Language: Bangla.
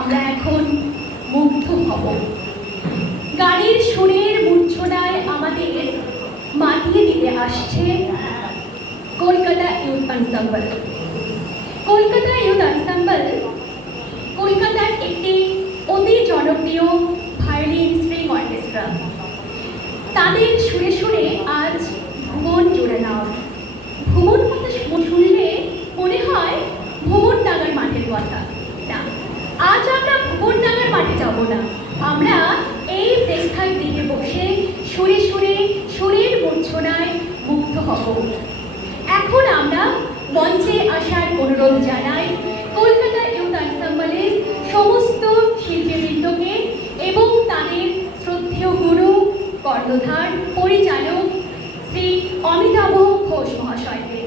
আমরা এখন মুগ্ধ হব। গানের সুরের মূর্ছনায় আমাদের মাতিয়ে দিতে আসছে Kolkata youth ensemble. Kolkata youth ensemble কলকাতার একটি অতি জনপ্রিয় ভায়োলিন স্ট্রিং অর্কেস্ট্রা। তাদের সুরে সুরে আজ ভুবন জুড়ে নাও। ভুবন কথা শুনলে মনে হয় ভুবনডাঙ্গার মাঠের কথা। না, আজ আমরা ভুবনডাঙ্গার মাঠে যাব না, আমরা এই প্রেক্ষাগৃহে বসে সুরে সুরে সুরের মূর্ছনায় মুগ্ধ হব। এখন আমরা মঞ্চে আসার অনুরোধ জানাই কলকাতা ইউথ এনসেম্বলের সমস্ত শিল্পীবৃন্দকে এবং তাদের শ্রদ্ধেয় গুরু, কর্ণধার, পরিচালক শ্রী অমিতাভ ঘোষ মহাশয়কে।